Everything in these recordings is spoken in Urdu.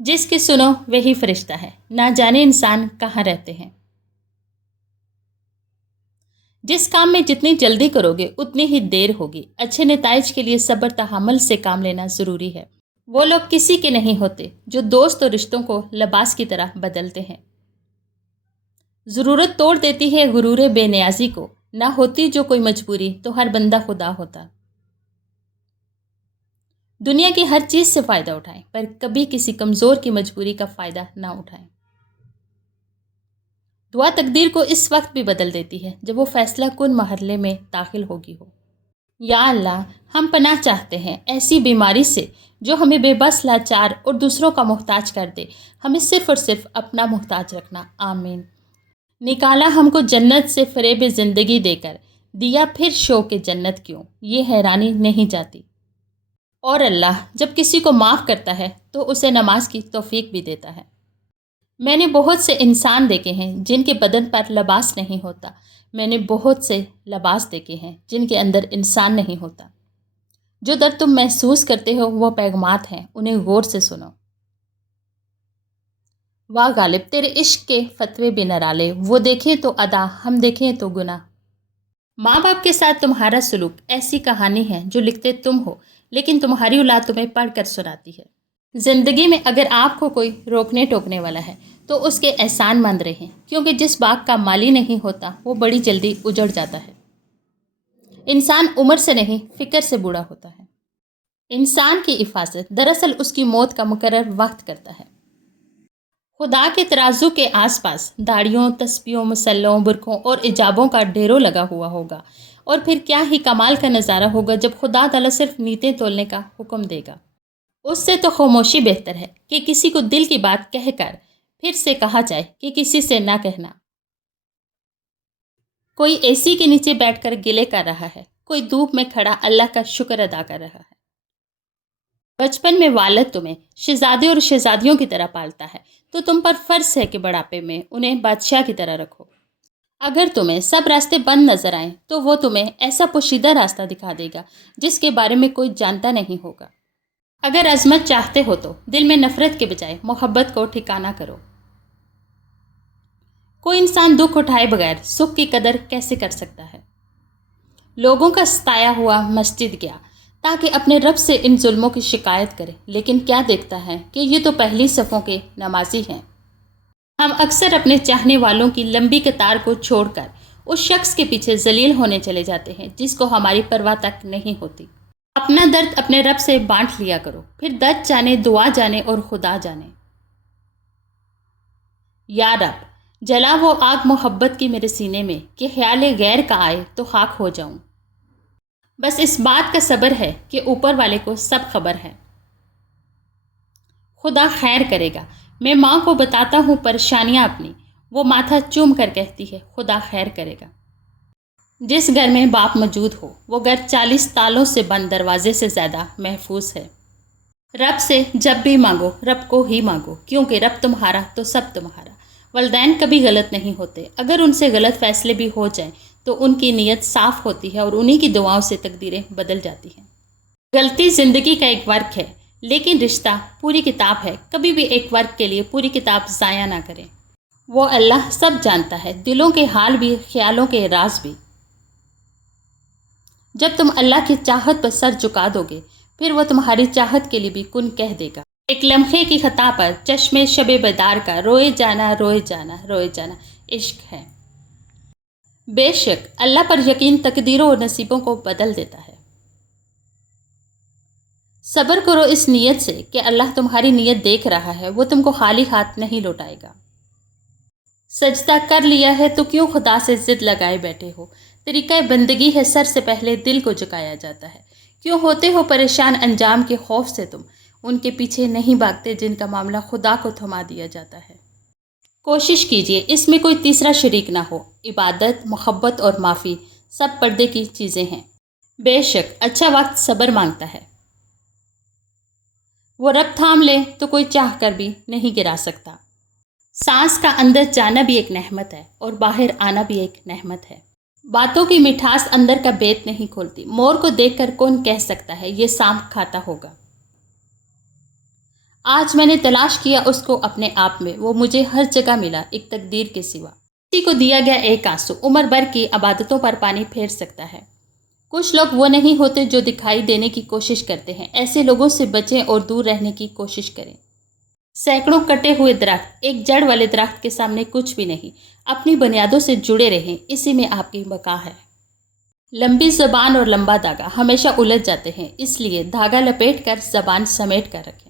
جس کی سنو وہی فرشتہ ہے، نہ جانے انسان کہاں رہتے ہیں۔ جس کام میں جتنی جلدی کرو گے اتنی ہی دیر ہوگی۔ اچھے نتائج کے لیے صبر تحمل سے کام لینا ضروری ہے۔ وہ لوگ کسی کے نہیں ہوتے جو دوست اور رشتوں کو لباس کی طرح بدلتے ہیں۔ ضرورت توڑ دیتی ہے غرور بے نیازی کو، نہ ہوتی جو کوئی مجبوری تو ہر بندہ خدا ہوتا۔ دنیا کی ہر چیز سے فائدہ اٹھائیں، پر کبھی کسی کمزور کی مجبوری کا فائدہ نہ اٹھائیں۔ دعا تقدیر کو اس وقت بھی بدل دیتی ہے جب وہ فیصلہ کن مرحلے میں داخل ہوگی ہو۔ یا اللہ، ہم پناہ چاہتے ہیں ایسی بیماری سے جو ہمیں بے بس، لاچار اور دوسروں کا محتاج کر دے۔ ہمیں صرف اور صرف اپنا محتاج رکھنا، آمین۔ نکالا ہم کو جنت سے فریب زندگی دے کر، دیا پھر شوق جنت کیوں، یہ حیرانی نہیں جاتی۔ اور اللہ جب کسی کو معاف کرتا ہے تو اسے نماز کی توفیق بھی دیتا ہے۔ میں نے بہت سے انسان دیکھے ہیں جن کے بدن پر لباس نہیں ہوتا۔ میں نے بہت سے لباس دیکھے ہیں جن کے اندر انسان نہیں ہوتا۔ جو درد تم محسوس کرتے ہو وہ پیغامات ہیں، انہیں غور سے سنو۔ واہ غالب، تیرے عشق کے فتوے بھی نرالے، وہ دیکھیں تو ادا، ہم دیکھیں تو گناہ۔ ماں باپ کے ساتھ تمہارا سلوک ایسی کہانی ہے جو لکھتے تم ہو، لیکن تمہاری اولاد تمہیں پڑھ کر سناتی ہے۔ زندگی میں اگر آپ کو کوئی روکنے ٹوکنے والا ہے تو اس کے احسان مند رہیں، کیونکہ جس باغ کا مالی نہیں ہوتا وہ بڑی جلدی اجڑ جاتا ہے۔ انسان عمر سے نہیں فکر سے بوڑھا ہوتا ہے۔ انسان کی حفاظت دراصل اس کی موت کا مقرر وقت کرتا ہے۔ خدا کے ترازو کے آس پاس داڑھیوں، تسبیحوں، مسلوں، برقعوں اور اجابوں کا ڈھیروں لگا ہوا ہوگا، اور پھر کیا ہی کمال کا نظارہ ہوگا جب خدا تعالیٰ صرف نیتیں تولنے کا حکم دے گا۔ اس سے تو خاموشی بہتر ہے کہ کسی کو دل کی بات کہہ کر پھر سے کہا جائے کہ کسی سے نہ کہنا۔ کوئی اے سی کے نیچے بیٹھ کر گلے کر رہا ہے، کوئی دھوپ میں کھڑا اللہ کا شکر ادا کر رہا ہے۔ بچپن میں والد تمہیں شہزادے اور شہزادیوں کی طرح پالتا ہے تو تم پر فرض ہے کہ بڑھاپے میں انہیں بادشاہ کی طرح رکھو۔ اگر تمہیں سب راستے بند نظر آئیں تو وہ تمہیں ایسا پوشیدہ راستہ دکھا دے گا جس کے بارے میں کوئی جانتا نہیں ہوگا۔ اگر عظمت چاہتے ہو تو دل میں نفرت کے بجائے محبت کو ٹھکانہ کرو۔ کوئی انسان دکھ اٹھائے بغیر سکھ کی قدر کیسے کر سکتا ہے؟ لوگوں کا ستایا ہوا مسجد گیا تاکہ اپنے رب سے ان ظلموں کی شکایت کرے، لیکن کیا دیکھتا ہے کہ یہ تو پہلی صفوں کے نمازی ہیں۔ ہم اکثر اپنے چاہنے والوں کی لمبی قطار کو چھوڑ کر اس شخص کے پیچھے ذلیل ہونے چلے جاتے ہیں جس کو ہماری پرواہ تک نہیں ہوتی۔ اپنا درد اپنے رب سے بانٹ لیا کرو، پھر درد جانے، دعا جانے اور خدا جانے۔ یا رب، جلا وہ آگ محبت کی میرے سینے میں کہ خیال غیر کا آئے تو خاک ہو جاؤں۔ بس اس بات کا صبر ہے کہ اوپر والے کو سب خبر ہے۔ خدا خیر کرے گا۔ میں ماں کو بتاتا ہوں پریشانیاں اپنی، وہ ماتھا چوم کر کہتی ہے خدا خیر کرے گا۔ جس گھر میں باپ موجود ہو وہ گھر 40 تالوں سے بند دروازے سے زیادہ محفوظ ہے۔ رب سے جب بھی مانگو رب کو ہی مانگو، کیونکہ رب تمہارا تو سب تمہارا۔ والدین کبھی غلط نہیں ہوتے، اگر ان سے غلط فیصلے بھی ہو جائیں تو ان کی نیت صاف ہوتی ہے اور انہی کی دعاؤں سے تقدیریں بدل جاتی ہیں۔ غلطی زندگی کا ایک ورق ہے، لیکن رشتہ پوری کتاب ہے۔ کبھی بھی ایک ورق کے لیے پوری کتاب ضائع نہ کریں۔ وہ اللہ سب جانتا ہے، دلوں کے حال بھی، خیالوں کے راز بھی۔ جب تم اللہ کی چاہت پر سر جھکا دو گے پھر وہ تمہاری چاہت کے لیے بھی کن کہہ دے گا۔ ایک لمحے کی خطا پر چشمے شب بیدار کا روئے جانا، روئے جانا، روئے جانا عشق ہے۔ بے شک اللہ پر یقین تقدیروں اور نصیبوں کو بدل دیتا ہے۔ صبر کرو اس نیت سے کہ اللہ تمہاری نیت دیکھ رہا ہے، وہ تم کو خالی ہاتھ نہیں لوٹائے گا۔ سجدہ کر لیا ہے تو کیوں خدا سے ضد لگائے بیٹھے ہو؟ طریقہ بندگی ہے سر سے پہلے دل کو جھکایا جاتا ہے۔ کیوں ہوتے ہو پریشان انجام کے خوف سے؟ تم ان کے پیچھے نہیں بھاگتے جن کا معاملہ خدا کو تھما دیا جاتا ہے۔ کوشش کیجئے اس میں کوئی تیسرا شریک نہ ہو۔ عبادت، محبت اور معافی سب پردے کی چیزیں ہیں۔ بے شک اچھا وقت صبر مانگتا ہے۔ وہ رب تھام لے تو کوئی چاہ کر بھی نہیں گرا سکتا۔ سانس کا اندر جانا بھی ایک نعمت ہے اور باہر آنا بھی ایک نعمت ہے۔ باتوں کی مٹھاس اندر کا بیت نہیں کھولتی۔ مور کو دیکھ کر کون کہہ سکتا ہے یہ سانپ کھاتا ہوگا؟ آج میں نے تلاش کیا اس کو اپنے آپ میں، وہ مجھے ہر جگہ ملا، ایک تقدیر کے سوا۔ کسی کو دیا گیا ایک آنسو عمر بھر کی عبادتوں پر پانی پھیر سکتا ہے۔ کچھ لوگ وہ نہیں ہوتے جو دکھائی دینے کی کوشش کرتے ہیں، ایسے لوگوں سے بچیں اور دور رہنے کی کوشش کریں۔ سینکڑوں کٹے ہوئے درخت ایک جڑ والے درخت کے سامنے کچھ بھی نہیں۔ اپنی بنیادوں سے جڑے رہیں، اسی میں آپ کی بقا ہے۔ لمبی زبان اور لمبا دھاگا ہمیشہ الجھ جاتے ہیں، اس لیے دھاگا لپیٹ کر زبان سمیٹ کر رکھیں۔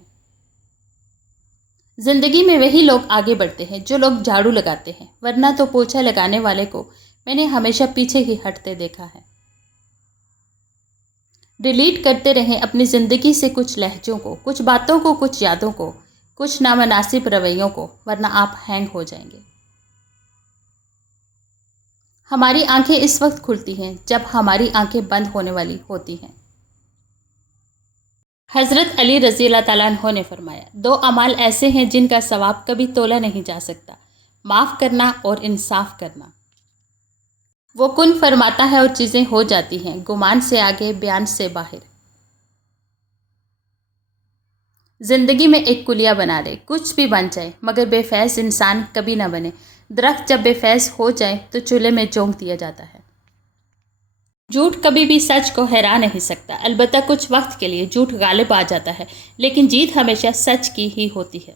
زندگی میں وہی لوگ آگے بڑھتے ہیں جو لوگ جھاڑو لگاتے ہیں، ورنہ تو پوچھا لگانے والے کو میں نے ہمیشہ پیچھے ہی ہٹتے دیکھا ہے۔ ڈیلیٹ کرتے رہیں اپنی زندگی سے کچھ لہجوں کو، کچھ باتوں کو، کچھ یادوں کو، کچھ نامناسب رویوں کو، ورنہ آپ ہینگ ہو جائیں گے۔ ہماری آنکھیں اس وقت کھلتی ہیں جب ہماری آنکھیں بند ہونے والی ہوتی ہیں۔ حضرت علی رضی اللہ تعالیٰ عنہ نے فرمایا، 2 اعمال ایسے ہیں جن کا ثواب کبھی تولا نہیں جا سکتا، معاف کرنا اور انصاف کرنا۔ وہ کن فرماتا ہے اور چیزیں ہو جاتی ہیں، گمان سے آگے، بیان سے باہر۔ زندگی میں ایک کلیہ بنا لے، کچھ بھی بن جائے مگر بے فیض انسان کبھی نہ بنے۔ درخت جب بے فیض ہو جائے تو چولہے میں جھونک دیا جاتا ہے۔ جھوٹ کبھی بھی سچ کو ہرا نہیں سکتا، البتہ کچھ وقت کے لیے جھوٹ غالب آ جاتا ہے، لیکن جیت ہمیشہ سچ کی ہی ہوتی ہے۔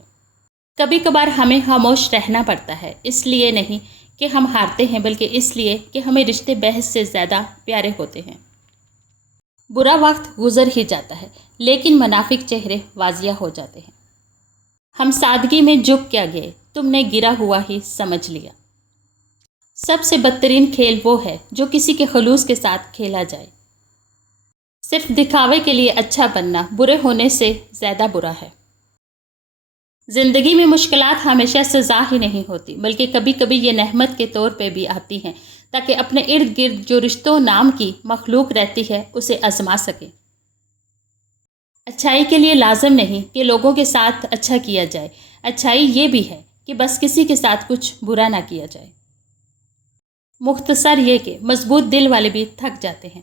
کبھی کبھار ہمیں خاموش رہنا پڑتا ہے، اس لیے نہیں کہ ہم ہارتے ہیں، بلکہ اس لیے کہ ہمیں رشتے بحث سے زیادہ پیارے ہوتے ہیں۔ برا وقت گزر ہی جاتا ہے، لیکن منافق چہرے واضح ہو جاتے ہیں۔ ہم سادگی میں جھک کیا گئے، تم نے گرا ہوا ہی سمجھ لیا۔ سب سے بدترین کھیل وہ ہے جو کسی کے خلوص کے ساتھ کھیلا جائے۔ صرف دکھاوے کے لیے اچھا بننا برے ہونے سے زیادہ برا ہے۔ زندگی میں مشکلات ہمیشہ سزا ہی نہیں ہوتی، بلکہ کبھی کبھی یہ نعمت کے طور پہ بھی آتی ہیں تاکہ اپنے ارد گرد جو رشتوں نام کی مخلوق رہتی ہے اسے آزما سکے۔ اچھائی کے لیے لازم نہیں کہ لوگوں کے ساتھ اچھا کیا جائے، اچھائی یہ بھی ہے کہ بس کسی کے ساتھ کچھ برا نہ کیا جائے۔ مختصر یہ کہ مضبوط دل والے بھی تھک جاتے ہیں۔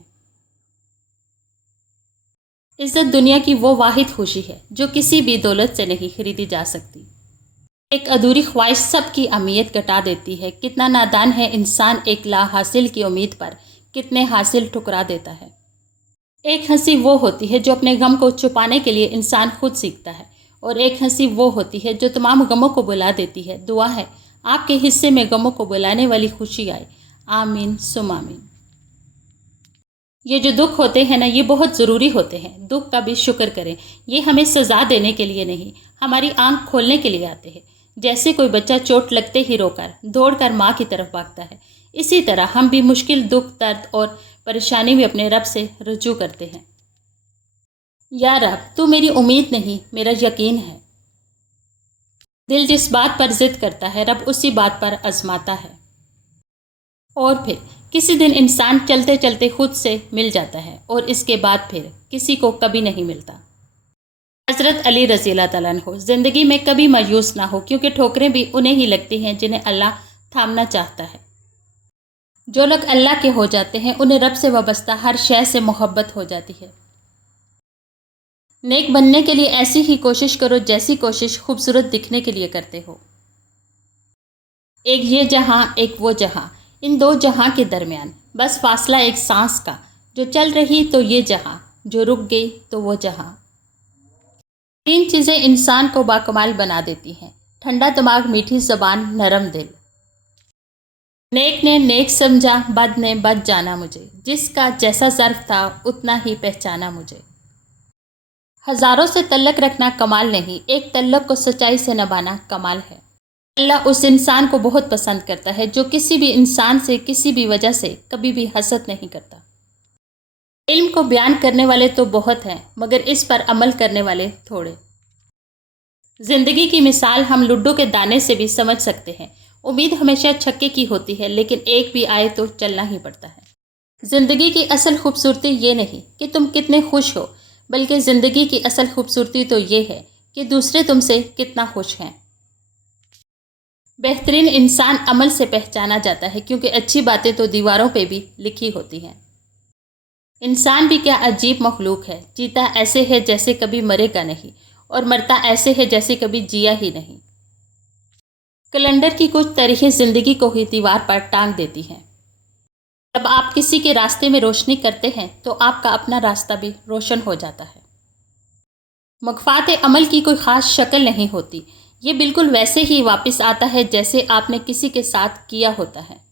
عزت دنیا کی وہ واحد خوشی ہے جو کسی بھی دولت سے نہیں خریدی جا سکتی۔ ایک ادھوری خواہش سب کی اہمیت گھٹا دیتی ہے۔ کتنا نادان ہے انسان ایک لا حاصل کی امید پر کتنے حاصل ٹھکرا دیتا ہے۔ ایک ہنسی وہ ہوتی ہے جو اپنے غم کو چھپانے کے لیے انسان خود سیکھتا ہے، اور ایک ہنسی وہ ہوتی ہے جو تمام غموں کو بلا دیتی ہے۔ دعا ہے آپ کے حصے میں غموں کو بلانے والی خوشی آئے، آمین ثم آمین۔ یہ جو دکھ ہوتے ہیں نا، یہ بہت ضروری ہوتے ہیں۔ دکھ کا بھی شکر کریں، یہ ہمیں سزا دینے کے لیے نہیں، ہماری آنکھ کھولنے کے لیے آتے ہیں۔ جیسے کوئی بچہ چوٹ لگتے ہی رو کر دوڑ کر ماں کی طرف بھاگتا ہے، اسی طرح ہم بھی مشکل دکھ، درد اور پریشانی میں اپنے رب سے رجوع کرتے ہیں۔ یا رب تو میری امید نہیں، میرا یقین ہے۔ دل جس بات پر ضد کرتا ہے رب اسی بات پر آزماتا ہے۔ اور پھر کسی دن انسان چلتے چلتے خود سے مل جاتا ہے، اور اس کے بعد پھر کسی کو کبھی نہیں ملتا۔ حضرت علی رضی اللہ تعالیٰ عنہ، زندگی میں کبھی مایوس نہ ہو، کیونکہ ٹھوکریں بھی انہیں ہی لگتی ہیں جنہیں اللہ تھامنا چاہتا ہے۔ جو لوگ اللہ کے ہو جاتے ہیں انہیں رب سے وابستہ ہر شے سے محبت ہو جاتی ہے۔ نیک بننے کے لیے ایسی ہی کوشش کرو جیسی کوشش خوبصورت دکھنے کے لیے کرتے ہو۔ ایک یہ جہاں، ایک وہ جہاں، ان دو جہاں کے درمیان بس فاصلہ ایک سانس کا، جو چل رہی تو یہ جہاں، جو رک گئی تو وہ جہاں۔ 3 چیزیں انسان کو باکمال بنا دیتی ہیں: ٹھنڈا دماغ، میٹھی زبان، نرم دل۔ نیک نے نیک سمجھا، بد نے بد جانا مجھے، جس کا جیسا ظرف تھا اتنا ہی پہچانا مجھے۔ ہزاروں سے تعلق رکھنا کمال نہیں، ایک تعلق کو سچائی سے نبھانا کمال ہے۔ اللہ اس انسان کو بہت پسند کرتا ہے جو کسی بھی انسان سے کسی بھی وجہ سے کبھی بھی حسد نہیں کرتا۔ علم کو بیان کرنے والے تو بہت ہیں، مگر اس پر عمل کرنے والے تھوڑے۔ زندگی کی مثال ہم لڈو کے دانے سے بھی سمجھ سکتے ہیں۔ امید ہمیشہ چھکے کی ہوتی ہے، لیکن ایک بھی آئے تو چلنا ہی پڑتا ہے۔ زندگی کی اصل خوبصورتی یہ نہیں کہ تم کتنے خوش ہو، بلکہ زندگی کی اصل خوبصورتی تو یہ ہے کہ دوسرے تم سے کتنا خوش ہیں۔ بہترین انسان عمل سے پہچانا جاتا ہے، کیونکہ اچھی باتیں تو دیواروں پہ بھی لکھی ہوتی ہیں۔ انسان بھی کیا عجیب مخلوق ہے، جیتا ایسے ہے جیسے کبھی مرے گا نہیں، اور مرتا ایسے ہے جیسے کبھی جیا ہی نہیں۔ کیلنڈر کی کچھ تاریخیں زندگی کو ہی دیوار پر ٹانگ دیتی ہیں۔ جب آپ کسی کے راستے میں روشنی کرتے ہیں تو آپ کا اپنا راستہ بھی روشن ہو جاتا ہے۔ مکافات عمل کی کوئی خاص شکل نہیں ہوتی، یہ بالکل ویسے ہی واپس آتا ہے جیسے آپ نے کسی کے ساتھ کیا ہوتا ہے۔